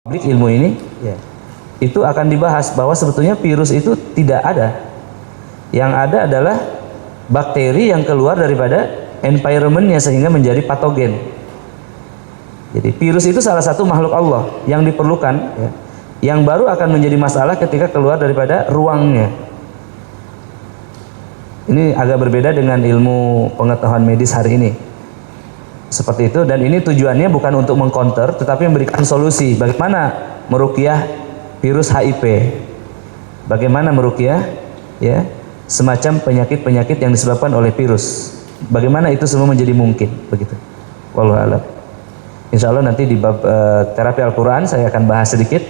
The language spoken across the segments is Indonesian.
Publik ilmu ini ya, itu akan dibahas bahwa sebetulnya virus itu tidak ada. Yang ada adalah bakteri yang keluar daripada environmentnya sehingga menjadi patogen. Jadi virus itu salah satu makhluk Allah yang diperlukan ya, yang baru akan menjadi masalah ketika keluar daripada ruangnya. Ini agak berbeda dengan ilmu pengetahuan medis hari ini. Seperti itu, dan ini tujuannya bukan untuk mengcounter tetapi memberikan solusi bagaimana meruqyah virus HIV. Bagaimana meruqyah ya semacam penyakit-penyakit yang disebabkan oleh virus. Bagaimana itu semua menjadi mungkin begitu. Wallahu a'lam. Insyaallah nanti di bab terapi Al-Qur'an saya akan bahas sedikit.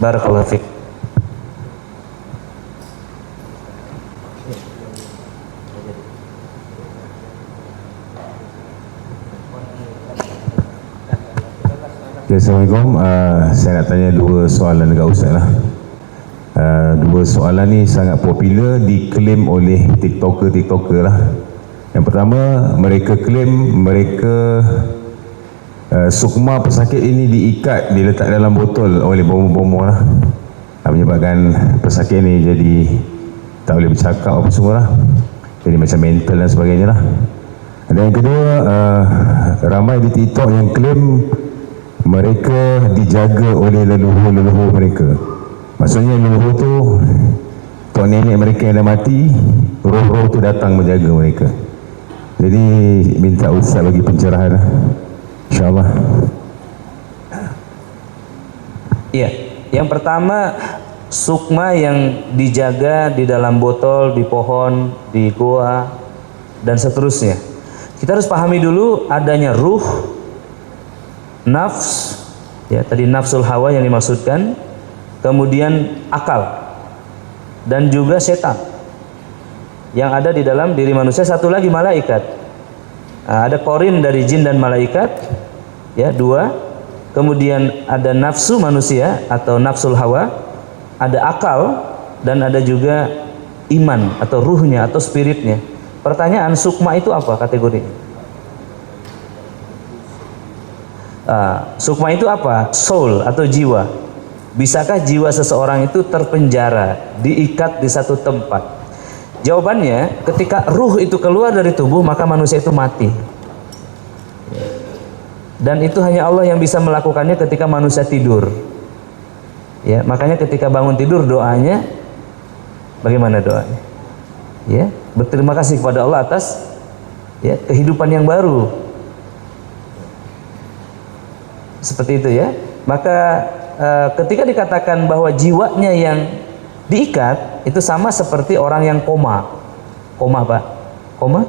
Barakallahu fiik. Assalamualaikum. Saya nak tanya dua soalan dekat Ustaz lah. Dua soalan ni sangat popular diklaim oleh TikToker lah. Yang pertama, mereka klaim mereka sukma pesakit ini diikat, diletak dalam botol oleh bomo-bomo lah, menyebabkan pesakit ni jadi tak boleh bercakap apa semua lah, jadi macam mental dan sebagainya lah. Dan yang kedua, ramai di TikTok yang klaim mereka dijaga oleh leluhur-leluhur mereka. Maksudnya leluhur tu, tok nenek mereka yang dah mati, roh-roh tu datang menjaga mereka. Jadi minta Ustaz bagi pencerahan, InsyaAllah. Iya, yang pertama sukma yang dijaga di dalam botol, di pohon, di goa, dan seterusnya. Kita harus pahami dulu adanya ruh, nafs, ya tadi nafsul hawa yang dimaksudkan, kemudian akal, dan juga setan yang ada di dalam diri manusia. Satu lagi malaikat. Ada korin dari jin dan malaikat, ya dua. Kemudian ada nafsu manusia atau nafsul hawa, ada akal, dan ada juga iman atau ruhnya atau spiritnya. Pertanyaan, sukma itu apa kategorinya? Sukma itu apa? Soul atau jiwa. Bisakah jiwa seseorang itu terpenjara, diikat di satu tempat? Jawabannya, ketika ruh itu keluar dari tubuh, maka manusia itu mati. Dan itu hanya Allah yang bisa melakukannya ketika manusia tidur. Ya, makanya ketika bangun tidur doanya bagaimana doanya? Ya, berterima kasih kepada Allah atas ya kehidupan yang baru. Seperti itu ya. Maka ketika dikatakan bahwa jiwanya yang diikat, itu sama seperti orang yang koma. Koma, Pak. Koma?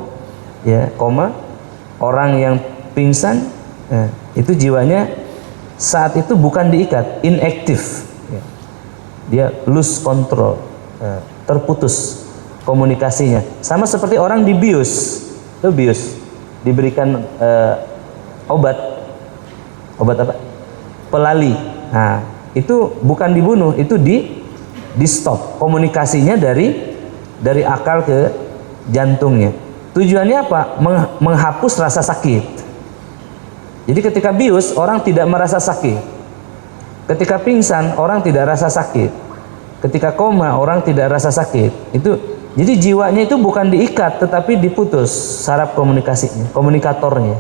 Ya, koma. Orang yang pingsan, itu jiwanya saat itu bukan diikat, inaktif. Ya. Dia lose control, terputus komunikasinya. Sama seperti orang dibius. Itu bius. Diberikan obat apa? Pelali. Nah, itu bukan dibunuh, itu di stop komunikasinya dari akal ke jantungnya. Tujuannya apa? Menghapus rasa sakit. Jadi ketika bius orang tidak merasa sakit. Ketika pingsan orang tidak rasa sakit. Ketika koma orang tidak rasa sakit. Itu jadi jiwanya itu bukan diikat tetapi diputus saraf komunikasinya, komunikatornya.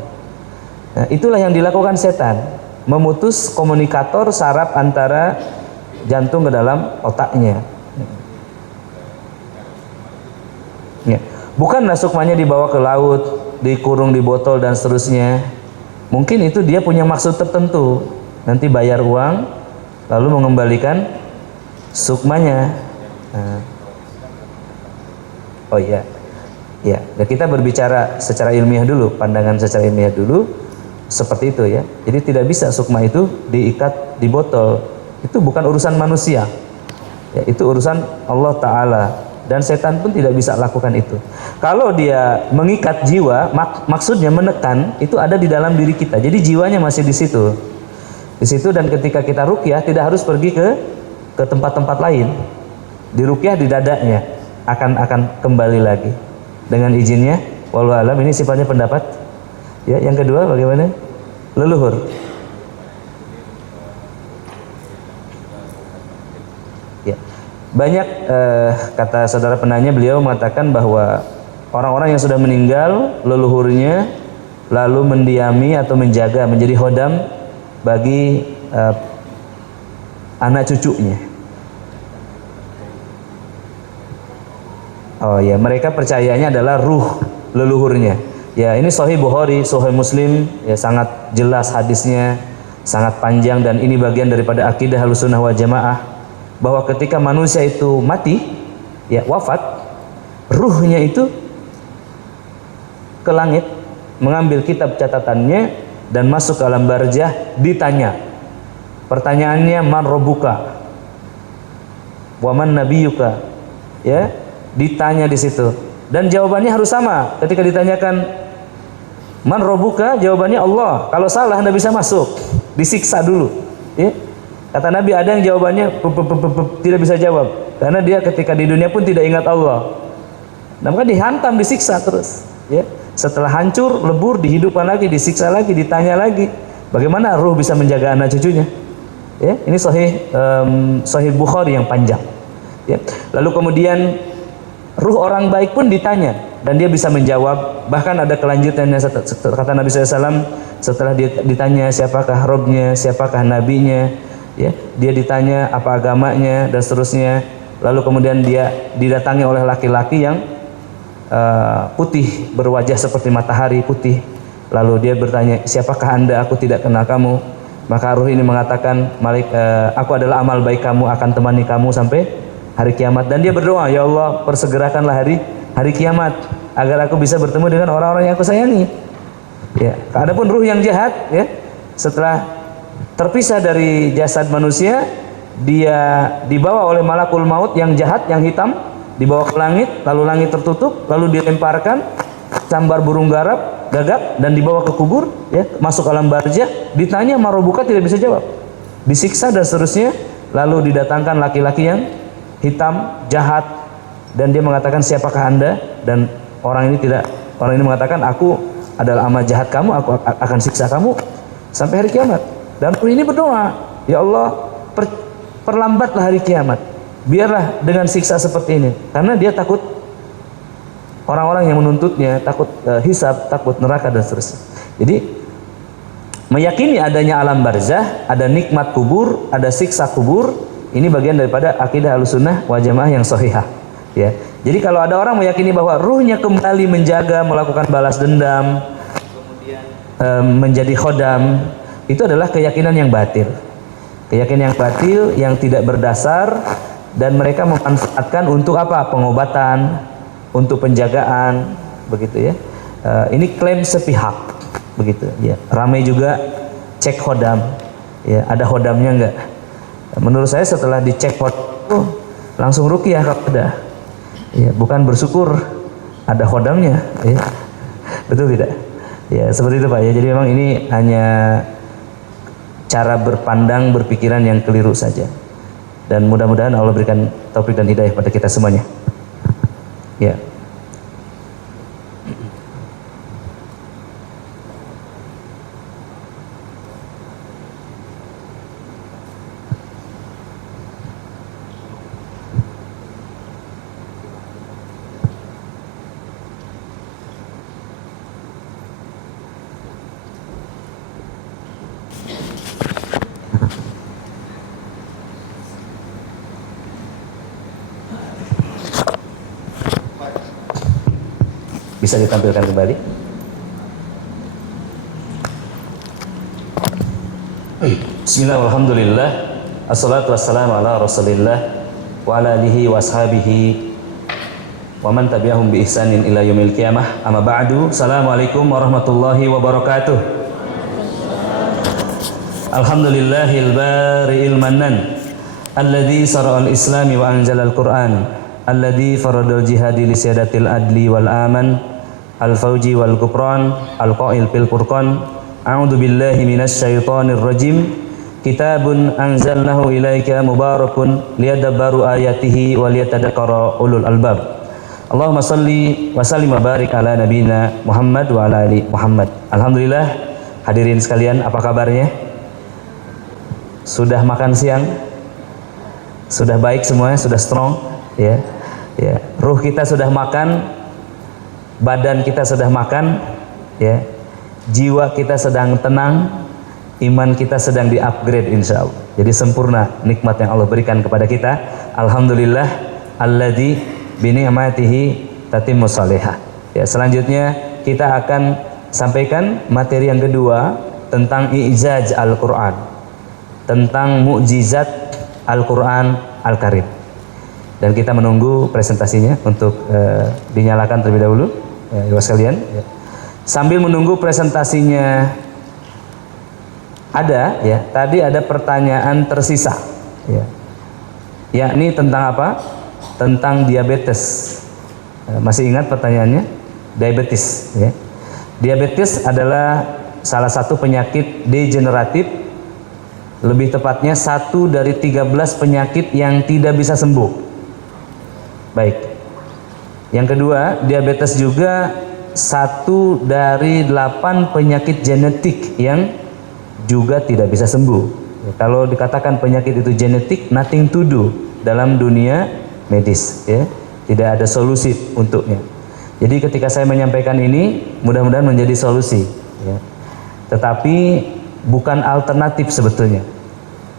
Nah, itulah yang dilakukan setan, memutus komunikator saraf antara jantung ke dalam otaknya. Ya. Bukanlah sukmanya dibawa ke laut, dikurung di botol dan seterusnya. Mungkin itu dia punya maksud tertentu. Nanti bayar uang, lalu mengembalikan sukmanya. Nah. Oh iya, ya. Dan kita berbicara secara ilmiah dulu, pandangan secara ilmiah dulu. Seperti itu ya. Jadi tidak bisa sukma itu diikat di botol. Itu bukan urusan manusia. Ya, itu urusan Allah Ta'ala. Dan setan pun tidak bisa lakukan itu. Kalau dia mengikat jiwa, maksudnya menekan, itu ada di dalam diri kita. Jadi jiwanya masih di situ. Di situ, dan ketika kita ruqyah tidak harus pergi ke tempat-tempat lain. Di ruqyah di dadanya akan kembali lagi dengan izinnya. Wallahu a'lam. Ini sifatnya pendapat. Ya, yang kedua bagaimana? leluhur. Ya. Banyak kata saudara penanya, beliau mengatakan bahwa orang-orang yang sudah meninggal leluhurnya lalu mendiami atau menjaga, menjadi khodam bagi anak cucunya. Oh ya, mereka percayanya adalah ruh leluhurnya. Ya, ini Sahih Bukhari, Sahih Muslim, ya sangat jelas hadisnya, sangat panjang, dan ini bagian daripada akidah Ahlussunnah wal Jamaah bahwa ketika manusia itu mati, ya wafat, ruhnya itu ke langit mengambil kitab catatannya dan masuk ke alam barzah, ditanya. Pertanyaannya, man rabbuka? Wa man nabiyuka? Ya, ditanya di situ. Dan jawabannya harus sama. Ketika ditanyakan man rabbuka, jawabannya Allah. Kalau salah Anda bisa masuk, disiksa dulu. Ya. Kata Nabi, ada yang jawabannya tidak bisa jawab karena dia ketika di dunia pun tidak ingat Allah. Nah, maka dihantam, disiksa terus. Ya. Setelah hancur, lebur, dihidupkan lagi, disiksa lagi, ditanya lagi. Bagaimana ruh bisa menjaga anak cucunya? Ya, ini Sahih Bukhari yang panjang. Ya. Lalu kemudian ruh orang baik pun ditanya dan dia bisa menjawab. Bahkan ada kelanjutannya, kata Nabi SAW, setelah dia ditanya siapakah Robnya, siapakah nabinya, ya, dia ditanya apa agamanya dan seterusnya. Lalu kemudian dia didatangi oleh laki-laki yang putih, berwajah seperti matahari putih. Lalu dia bertanya, siapakah Anda? Aku tidak kenal kamu. Maka ruh ini mengatakan, aku adalah amal baik kamu, akan temani kamu sampai hari kiamat. Dan dia berdoa, ya Allah, persegerakanlah hari kiamat agar aku bisa bertemu dengan orang-orang yang aku sayangi. Ya, adapun ruh yang jahat, ya, setelah terpisah dari jasad manusia, dia dibawa oleh malakul maut yang jahat, yang hitam, dibawa ke langit, lalu langit tertutup, lalu dilemparkan sambar burung gagak dan dibawa ke kubur, ya, masuk alam barzah, ditanya marobuka, tidak bisa jawab, disiksa dan seterusnya. Lalu didatangkan laki-laki yang hitam, jahat, dan dia mengatakan, siapakah Anda? Dan orang ini mengatakan, aku adalah amal jahat kamu, aku akan siksa kamu sampai hari kiamat. Dan ruh ini berdoa, ya Allah, perlambatlah hari kiamat, biarlah dengan siksa seperti ini, karena dia takut orang-orang yang menuntutnya, takut hisab, takut neraka dan seterusnya. Jadi meyakini adanya alam barzah, ada nikmat kubur, ada siksa kubur, ini bagian daripada akidah Ahlussunnah wal Jamaah yang sahihah. Ya. Jadi kalau ada orang meyakini bahwa ruhnya kembali menjaga, melakukan balas dendam, kemudian menjadi khodam, itu adalah keyakinan yang batil. Keyakinan yang batil, yang tidak berdasar, dan mereka memanfaatkan untuk apa? Pengobatan, untuk penjagaan, begitu ya. Ini klaim sepihak, begitu ya. Ramai juga cek khodam, ya, ada khodamnya enggak? Menurut saya setelah dicek khodam, langsung ruqyah kalau ada. Ya, bukan bersyukur ada khodamnya, ya. Betul tidak? Ya, seperti itu Pak ya. Jadi memang ini hanya cara berpandang, berpikiran yang keliru saja. Dan mudah-mudahan Allah berikan taufik dan hidayah pada kita semuanya. Ya. Bisa ditampilkan kembali. Bismillah, alhamdulillah, assalatu wassalamu ala rasulillah wa ala alihi wa ashabihi wa man tabi'ahum bi ihsanin ila yaumil qiyamah. Amma ba'du. Assalamualaikum warahmatullahi wabarakatuh. Alhamdulillahil bari'il mannan alladzi sara'al islami wa anzalal qur'an alladzi faradal jihadi li siyadatil adli wal aman al-fawji wal kufran al-qail fil furqan. A'udzu billahi minasy syaithanir rajim. Kitabun anzalnahu ilaika mubarakun liyadabbaru ayatihi wa liyatadhakkara ulul albab. Allahumma shalli wa sallim wa barik ala nabiyina Muhammad wa ala ali Muhammad. Alhamdulillah, Hadirin sekalian, apa kabarnya? Sudah makan siang? Sudah baik semuanya? Sudah strong? Ya, ya. Ruh kita sudah makan, badan kita sudah makan, ya. Jiwa kita sedang tenang, iman kita sedang di-upgrade insya Allah. Jadi sempurna nikmat yang Allah berikan kepada kita. Alhamdulillah alladzi bi ni'matihi tatimmus shalihah. Ya, selanjutnya kita akan sampaikan materi yang kedua tentang i'jaz Al-Qur'an. Tentang mukjizat Al-Qur'an Al-Karim. Dan kita menunggu presentasinya untuk dinyalakan terlebih dahulu, ya sekalian. Ya. Sambil menunggu presentasinya ada, ya. Tadi ada pertanyaan tersisa, ya. Yakni tentang apa? Tentang diabetes. Masih ingat pertanyaannya? Diabetes, ya. Diabetes adalah salah satu penyakit degeneratif, lebih tepatnya 1 dari 13 penyakit yang tidak bisa sembuh. Baik. Yang kedua, diabetes juga 1 dari 8 penyakit genetik yang juga tidak bisa sembuh. Ya, kalau dikatakan penyakit itu genetik, nothing to do dalam dunia medis, ya. Tidak ada solusi untuknya. Jadi ketika saya menyampaikan ini, mudah-mudahan menjadi solusi, ya. Tetapi bukan alternatif sebetulnya.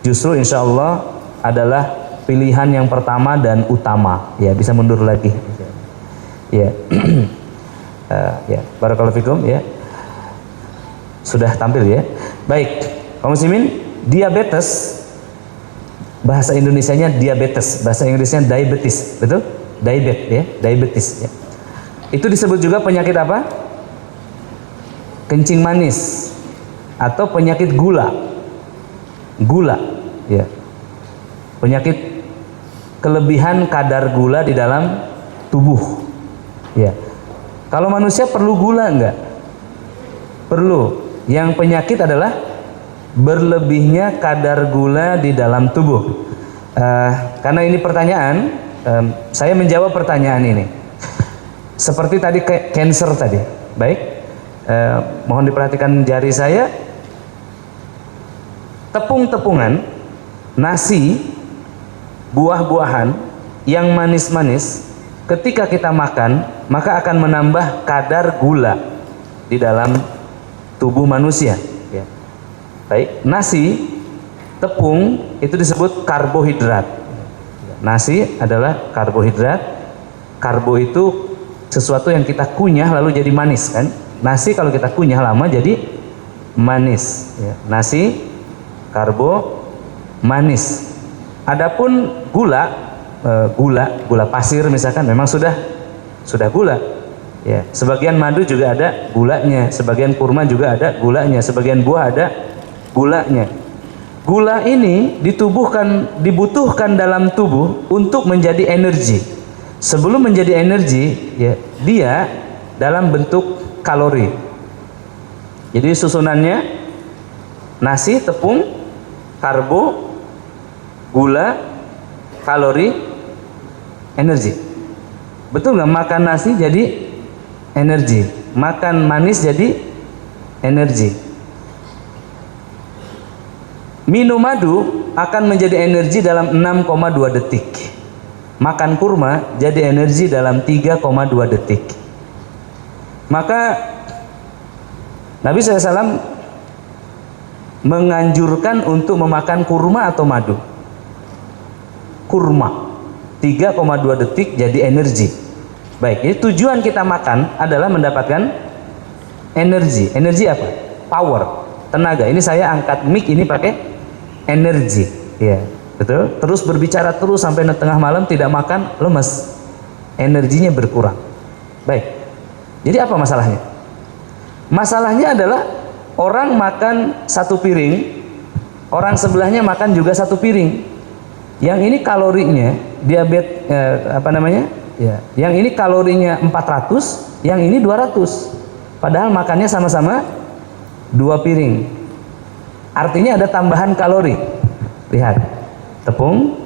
Justru insya Allah adalah pilihan yang pertama dan utama. Ya, bisa mundur lagi. Ya, ya, barakallahu fikum, ya. Sudah tampil, ya. Baik, kaum muslimin, diabetes, bahasa Indonesianya diabetes, bahasa Inggrisnya diabetes, betul? Diabetes, ya, diabetes, ya. Itu disebut juga penyakit apa? Kencing manis atau penyakit gula. Gula, ya. Penyakit kelebihan kadar gula di dalam tubuh, ya. Kalau manusia perlu gula enggak? Perlu. Yang penyakit adalah berlebihnya kadar gula di dalam tubuh. Karena ini pertanyaan, saya menjawab pertanyaan ini. Seperti tadi cancer tadi. Baik, mohon diperhatikan jari saya. Tepung-tepungan, nasi, buah-buahan yang manis-manis, ketika kita makan, maka akan menambah kadar gula di dalam tubuh manusia, ya. Baik, nasi, tepung itu disebut karbohidrat. Nasi adalah karbohidrat. Karbo itu sesuatu yang kita kunyah lalu jadi manis, kan? Nasi kalau kita kunyah lama jadi manis, ya. Nasi, karbo, manis. Adapun gula, gula pasir misalkan memang sudah gula. Ya, sebagian madu juga ada gulanya, sebagian kurma juga ada gulanya, sebagian buah ada gulanya. Gula ini dibutuhkan dalam tubuh untuk menjadi energi. Sebelum menjadi energi, ya, dia dalam bentuk kalori. Jadi susunannya nasi, tepung, karbo, gula, kalori, energi. Betul nggak? Makan nasi jadi energi, makan manis jadi energi. Minum madu akan menjadi energi dalam 6,2 detik. Makan kurma jadi energi dalam 3,2 detik. Maka Nabi SAW menganjurkan untuk memakan kurma atau madu. Kurma 3,2 detik jadi energi. Baik, ini tujuan kita makan adalah mendapatkan energi. Energi apa? Power, tenaga. Ini saya angkat mic ini pakai energi, ya, betul. Terus berbicara terus sampai tengah malam tidak makan, lemes, energinya berkurang. Baik, jadi apa masalahnya? Masalahnya adalah orang makan 1 piring, orang sebelahnya makan juga 1 piring. Yang ini kalorinya diabetes, apa namanya? Ya, yang ini kalorinya 400, yang ini 200. Padahal makannya sama-sama 2 piring. Artinya ada tambahan kalori. Lihat, tepung,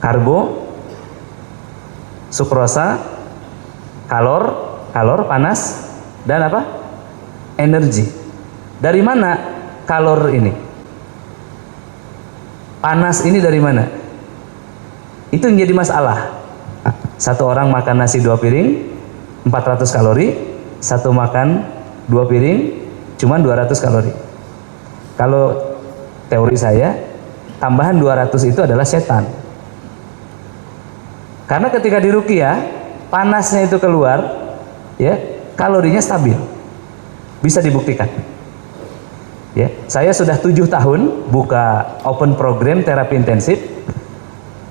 karbo, sukrosa, kalor panas, dan apa? energi. Dari mana kalor ini? Panas ini dari mana? Itu yang jadi masalah. Satu orang makan nasi 2 piring 400 kalori, satu makan 2 piring cuman 200 kalori. Kalau teori saya, tambahan 200 itu adalah setan. Karena ketika di ruqyah, panasnya itu keluar, ya, kalorinya stabil. Bisa dibuktikan. Ya, saya sudah 7 tahun buka open program terapi intensif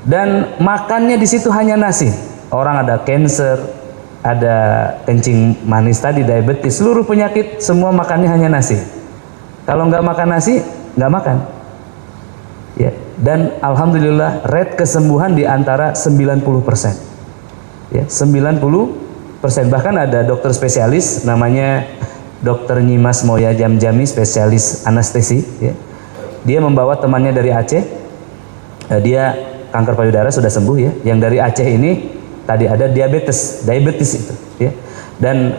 dan makannya di situ hanya nasi. Orang ada cancer, ada kencing manis tadi, diabetes, seluruh penyakit semua makannya hanya nasi. Kalau nggak makan nasi, nggak makan. Ya, dan alhamdulillah rate kesembuhan di antara 90%. Ya, 90%. Bahkan ada dokter spesialis namanya Dr. Nyimas Moya Jamjami, spesialis anestesi. Ya. Dia membawa temannya dari Aceh. Dia kanker payudara sudah sembuh ya. Yang dari Aceh ini tadi ada diabetes itu. Ya. Dan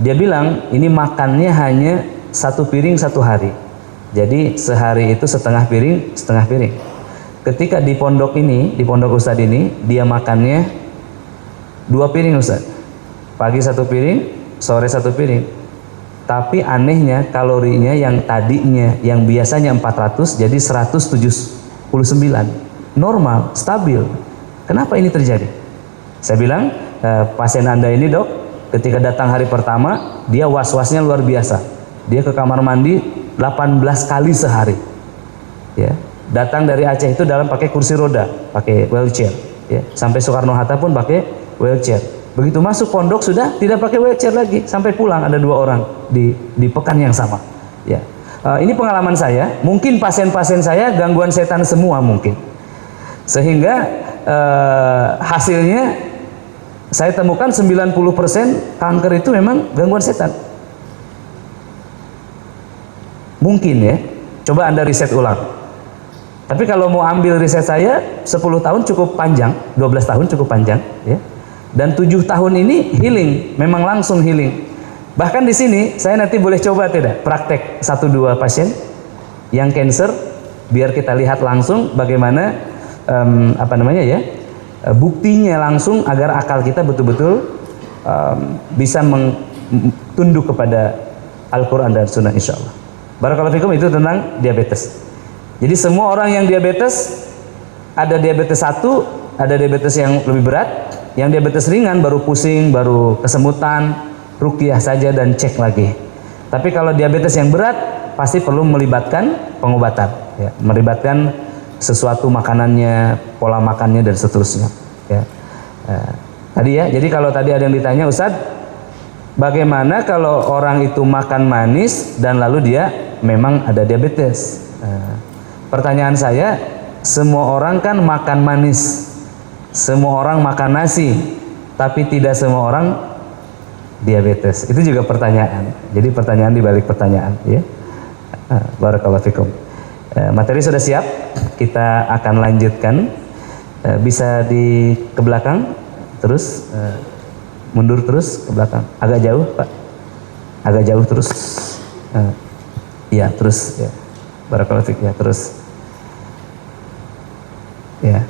dia bilang ini makannya hanya 1 piring 1 hari. Jadi sehari itu setengah piring. Ketika di pondok ini, di pondok Ustadz ini, dia makannya 2 piring Ustadz. Pagi 1 piring, sore 1 piring. Tapi anehnya kalorinya yang tadinya, yang biasanya 400 jadi 179. Normal, stabil. Kenapa ini terjadi? Saya bilang, pasien Anda ini dok, ketika datang hari pertama, dia was-wasnya luar biasa. Dia ke kamar mandi 18 kali sehari. Ya. Datang dari Aceh itu dalam pakai kursi roda, pakai wheelchair. Ya. Sampai Soekarno-Hatta pun pakai wheelchair. Begitu masuk pondok sudah tidak pakai wheelchair lagi, sampai pulang ada 2 orang di pekan yang sama. Ya, ini pengalaman saya. Mungkin pasien-pasien saya gangguan setan semua mungkin, sehingga hasilnya saya temukan 90% kanker itu memang gangguan setan. Mungkin ya, coba Anda riset ulang. Tapi kalau mau ambil riset saya 10 tahun cukup panjang, 12 tahun cukup panjang, ya. Dan 7 tahun ini healing, memang langsung healing. Bahkan di sini saya nanti boleh coba tidak praktek 1-2 pasien yang cancer, biar kita lihat langsung bagaimana buktinya langsung agar akal kita betul-betul bisa tunduk kepada Al-Quran dan Sunnah insyaallah. Barakallahu fikum. Itu tentang diabetes. Jadi semua orang yang diabetes, ada diabetes 1, ada diabetes yang lebih berat. Yang diabetes ringan baru pusing, baru kesemutan, ruqyah saja dan cek lagi. Tapi kalau diabetes yang berat pasti perlu melibatkan pengobatan, ya, melibatkan sesuatu makanannya, pola makannya dan seterusnya. Ya. Tadi ya, jadi kalau tadi ada yang ditanya, Ustadz, bagaimana kalau orang itu makan manis dan lalu dia memang ada diabetes? Pertanyaan saya, semua orang kan makan manis. Semua orang makan nasi, tapi tidak semua orang diabetes. Itu juga pertanyaan. Jadi pertanyaan di balik pertanyaan, ya. Barakallahu fikum. Materi sudah siap, kita akan lanjutkan. Bisa ke belakang, terus mundur terus ke belakang. Agak jauh, Pak. Agak jauh terus. Ya, terus. Ya. Barakallahu fikum. Ya, terus. Ya,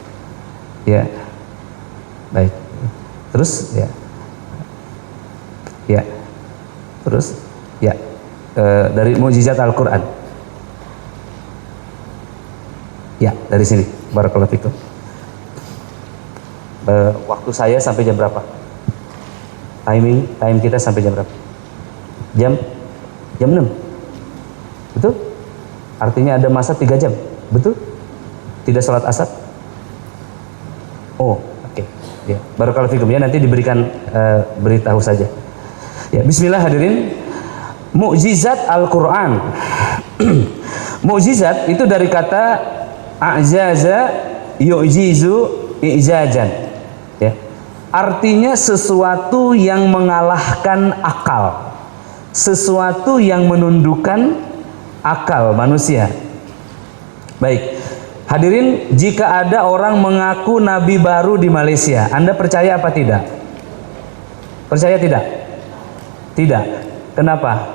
ya. Baik, terus ya, ya, terus ya, dari mukjizat Al-Quran, ya dari sini, barakallahu fikum. Waktu saya sampai jam berapa? Time kita sampai jam berapa? Jam 6, betul? Artinya ada masa 3 jam, betul? Tidak sholat asar? Oh. Ya, barakallahu fikum ya, nanti diberikan beritahu saja. Ya, bismillah hadirin. Mukjizat Al-Qur'an. Mukjizat itu dari kata a'jaza yu'jizu i'jajan. Ya. Artinya sesuatu yang mengalahkan akal. Sesuatu yang menundukkan akal manusia. Baik. Hadirin, jika ada orang mengaku nabi baru di Malaysia, Anda percaya apa tidak? Percaya tidak? Tidak. Kenapa?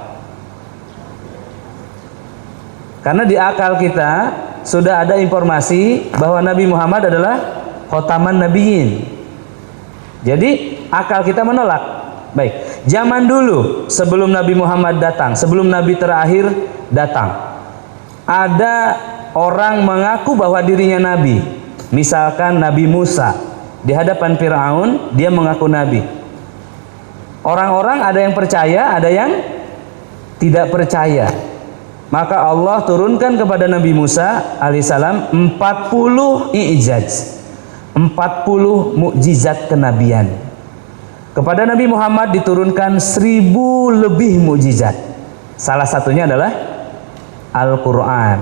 Karena di akal kita sudah ada informasi bahwa Nabi Muhammad adalah khotaman nabiyyin. Jadi akal kita menolak. Baik, zaman dulu sebelum Nabi Muhammad datang, sebelum Nabi terakhir datang, ada orang mengaku bahwa dirinya Nabi. Misalkan Nabi Musa di hadapan Fir'aun, dia mengaku Nabi. Orang-orang ada yang percaya, ada yang tidak percaya. Maka Allah turunkan kepada Nabi Musa alaihissalam 40 i'jaz, 40 mukjizat kenabian. Kepada Nabi Muhammad diturunkan 1000 lebih mukjizat. Salah satunya adalah Al-Quran.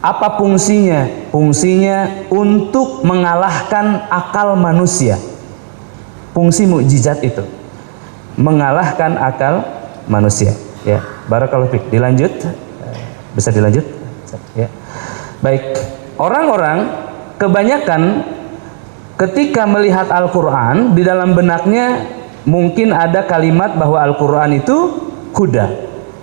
Apa fungsinya? Fungsinya untuk mengalahkan akal manusia. Fungsi mukjizat itu mengalahkan akal manusia. Ya, barakallahu fiik. Dilanjut. Bisa dilanjut? Ya. Baik, orang-orang kebanyakan ketika melihat Al-Quran, di dalam benaknya mungkin ada kalimat bahwa Al-Quran itu huda,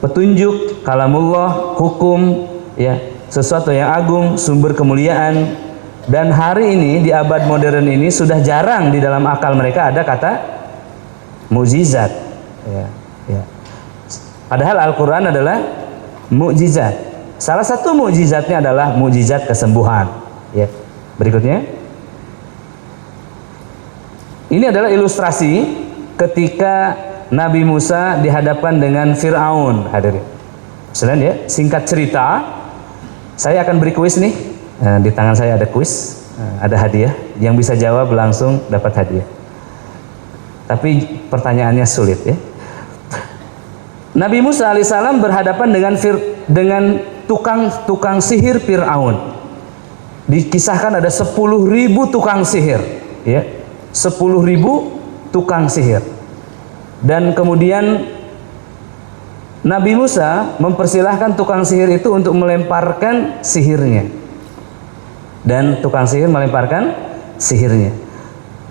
petunjuk, kalamullah, hukum, ya, sesuatu yang agung, sumber kemuliaan. Dan hari ini di abad modern ini sudah jarang di dalam akal mereka ada kata mukjizat. Ya, ya. Padahal Al-Quran adalah mukjizat. Salah satu mukjizatnya adalah mukjizat kesembuhan. Ya. Berikutnya, ini adalah ilustrasi ketika Nabi Musa dihadapkan dengan Fir'aun. Hadirin. Selain ya, singkat cerita, saya akan beri kuis nih. Di tangan saya ada kuis, ada hadiah. Yang bisa jawab langsung dapat hadiah. Tapi pertanyaannya sulit ya. Nabi Musa alaihissalam berhadapan dengan tukang sihir Fir'aun. Dikisahkan ada 10.000 tukang sihir, ya, 10.000 tukang sihir. Dan kemudian Nabi Musa mempersilahkan tukang sihir itu untuk melemparkan sihirnya. Dan tukang sihir melemparkan sihirnya.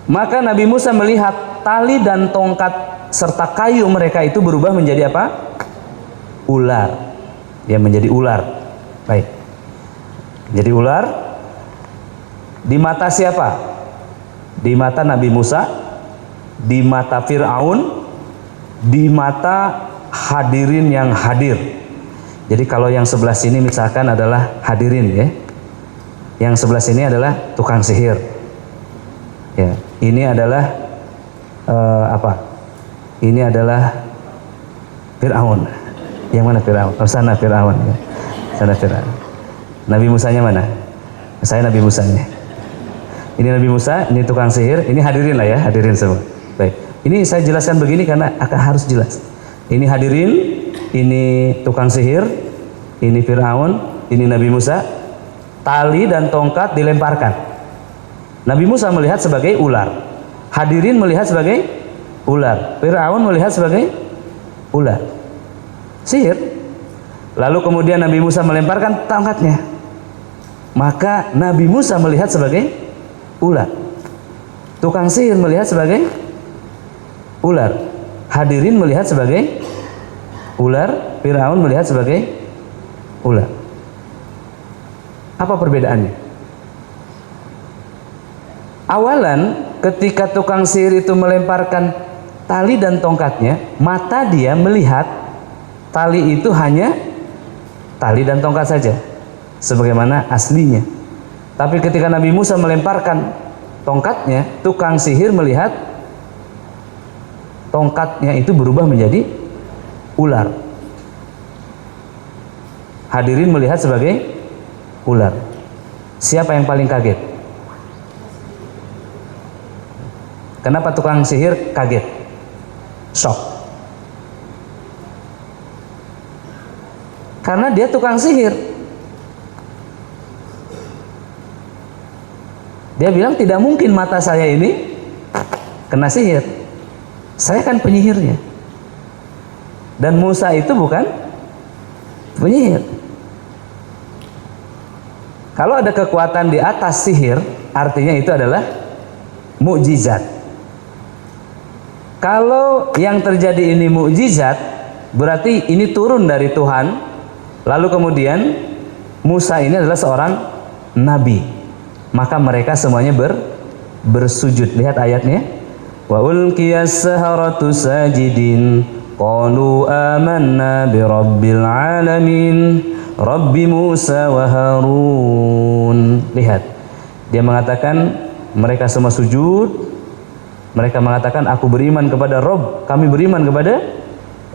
Maka Nabi Musa melihat tali dan tongkat serta kayu mereka itu berubah menjadi apa? Ular. Ya, menjadi ular. Baik. Jadi ular di mata siapa? Di mata Nabi Musa, di mata Fir'aun, di mata hadirin yang hadir. Jadi kalau yang sebelah sini misalkan adalah hadirin ya. Yang sebelah sini adalah tukang sihir. Ya, ini adalah apa? Ini adalah Fir'aun. Yang mana Fir'aun? Oh, sana Fir'aun ya. Sana Fir'aun. Nabi Musanya mana? Saya Nabi Musanya. Ini Nabi Musa, ini tukang sihir, ini hadirin lah ya, hadirin semua. Baik. Ini saya jelaskan begini karena akan harus jelas. Ini hadirin, ini tukang sihir, ini Fir'aun, ini Nabi Musa. Tali dan tongkat dilemparkan. Nabi Musa melihat sebagai ular. Hadirin melihat sebagai ular. Fir'aun melihat sebagai ular. Sihir. Lalu kemudian Nabi Musa melemparkan tongkatnya. Maka Nabi Musa melihat sebagai ular. Tukang sihir melihat sebagai ular. Hadirin melihat sebagai ular. Fir'aun melihat sebagai ular. Apa perbedaannya? Awalan ketika tukang sihir itu melemparkan tali dan tongkatnya, mata dia melihat tali itu hanya tali dan tongkat saja, sebagaimana aslinya. Tapi ketika Nabi Musa melemparkan tongkatnya, tukang sihir melihat tongkatnya itu berubah menjadi ular. Hadirin melihat sebagai ular. Siapa yang paling kaget? Kenapa tukang sihir kaget? Shock. Karena dia tukang sihir. Dia bilang tidak mungkin mata saya ini kena sihir. Saya kan penyihirnya. Dan Musa itu bukan penyihir. Kalau ada kekuatan di atas sihir, artinya itu adalah mukjizat. Kalau yang terjadi ini mukjizat, berarti ini turun dari Tuhan, lalu kemudian Musa ini adalah seorang nabi. Maka mereka semuanya bersujud. Lihat ayatnya. Wa ulqiyas saharatu sajidin qalu amanna bi rabbil alamin rabbi Musa wa Harun. Lihat. Dia mengatakan mereka semua sujud. Mereka mengatakan aku beriman kepada Rob. Kami beriman kepada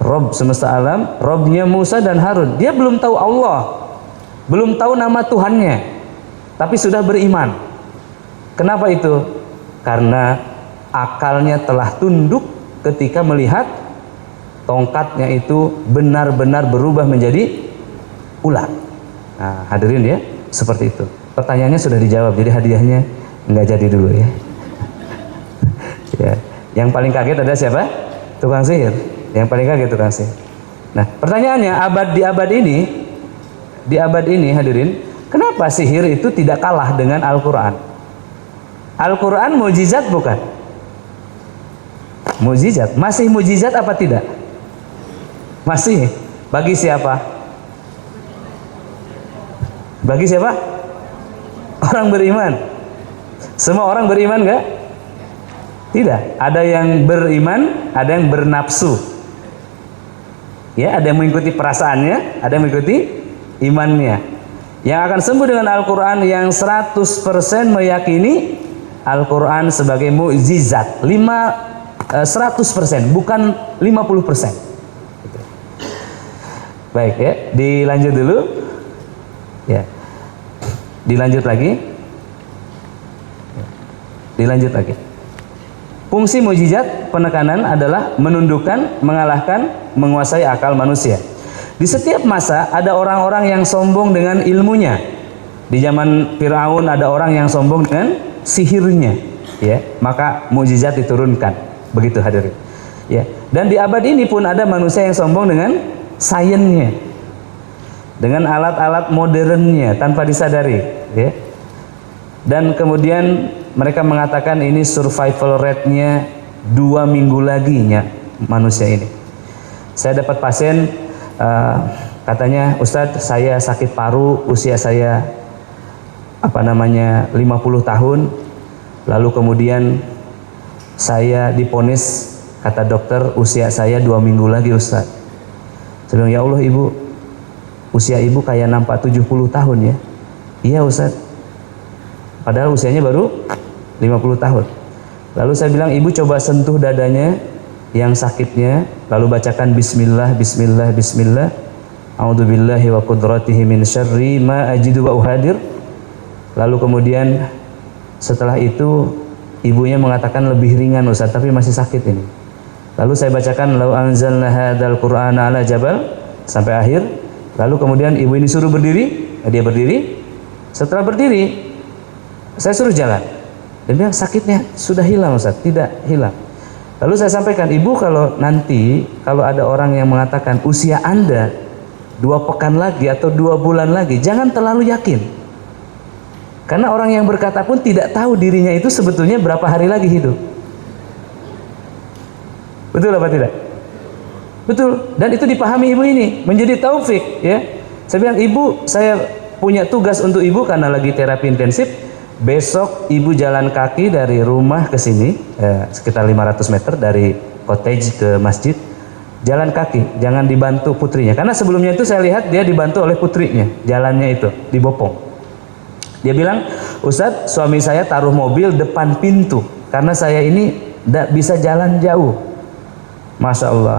Rob semesta alam, Robnya Musa dan Harun. Dia belum tahu Allah, belum tahu nama Tuhannya, tapi sudah beriman. Kenapa itu? Karena akalnya telah tunduk ketika melihat tongkatnya itu benar-benar berubah menjadi ular. Nah, hadirin ya, seperti itu. Pertanyaannya sudah dijawab, jadi hadiahnya nggak jadi dulu ya. Ya, yang paling kaget adalah siapa? Tukang sihir. Yang paling kaget tukang sihir. Nah, pertanyaannya di abad ini hadirin, kenapa sihir itu tidak kalah dengan Al-Quran? Al-Quran mukjizat bukan? Mukjizat. Masih mukjizat apa tidak? Masih. Bagi siapa? Bagi siapa? Orang beriman. Semua orang beriman enggak? Tidak. Ada yang beriman, ada yang bernafsu. Ya, ada yang mengikuti perasaannya, ada yang mengikuti imannya. Yang akan sembuh dengan Al-Quran yang 100% meyakini Al-Quran sebagai mukjizat. 100%, bukan 50%. Baik ya, dilanjut dulu. Ya. Dilanjut lagi. Dilanjut lagi. Fungsi mukjizat penekanan adalah menundukkan, mengalahkan, menguasai akal manusia. Di setiap masa ada orang-orang yang sombong dengan ilmunya. Di zaman Firaun ada orang yang sombong dengan sihirnya, ya. Maka mukjizat diturunkan. Begitu hadirin. Ya. Dan di abad ini pun ada manusia yang sombong dengan sainsnya. Dengan alat-alat modernnya tanpa disadari, ya. Dan kemudian mereka mengatakan ini survival rate-nya 2 minggu lagi manusia ini. Saya dapat pasien katanya, Ustadz saya sakit paru, usia saya 50 tahun, lalu kemudian saya diponis, kata dokter usia saya 2 minggu lagi Ustadz. Saya bilang, ya Allah ibu, usia ibu kayak nampak 70 tahun ya. Iya Ustadz. Padahal usianya baru 50 tahun. Lalu saya bilang, ibu coba sentuh dadanya yang sakitnya, lalu bacakan bismillah, bismillah, bismillah. A'udzubillahi wa qudratihi min syarri ma ajidu wa uhadir. Lalu kemudian setelah itu ibunya mengatakan lebih ringan Ustaz, tapi masih sakit ini. Lalu saya bacakan lau anzalna hadzal qur'ana ala jabal sampai akhir. Lalu kemudian ibu ini suruh berdiri, dia berdiri. Setelah berdiri, saya suruh jalan. Dia bilang sakitnya sudah hilang Ustaz, tidak hilang. Lalu saya sampaikan, ibu kalau nanti kalau ada orang yang mengatakan usia Anda 2 pekan lagi atau 2 bulan lagi, jangan terlalu yakin. Karena orang yang berkata pun tidak tahu dirinya itu sebetulnya berapa hari lagi hidup. Betul apa tidak? Betul. Dan itu dipahami ibu ini, menjadi taufik ya. Saya bilang, ibu saya punya tugas untuk ibu karena lagi terapi intensif. Besok ibu jalan kaki dari rumah ke sini, sekitar 500 meter dari cottage ke masjid. Jalan kaki, jangan dibantu putrinya. Karena sebelumnya itu saya lihat dia dibantu oleh putrinya, jalannya itu dibopong. Dia bilang, Ustadz suami saya taruh mobil depan pintu karena saya ini tidak bisa jalan jauh. Masya Allah.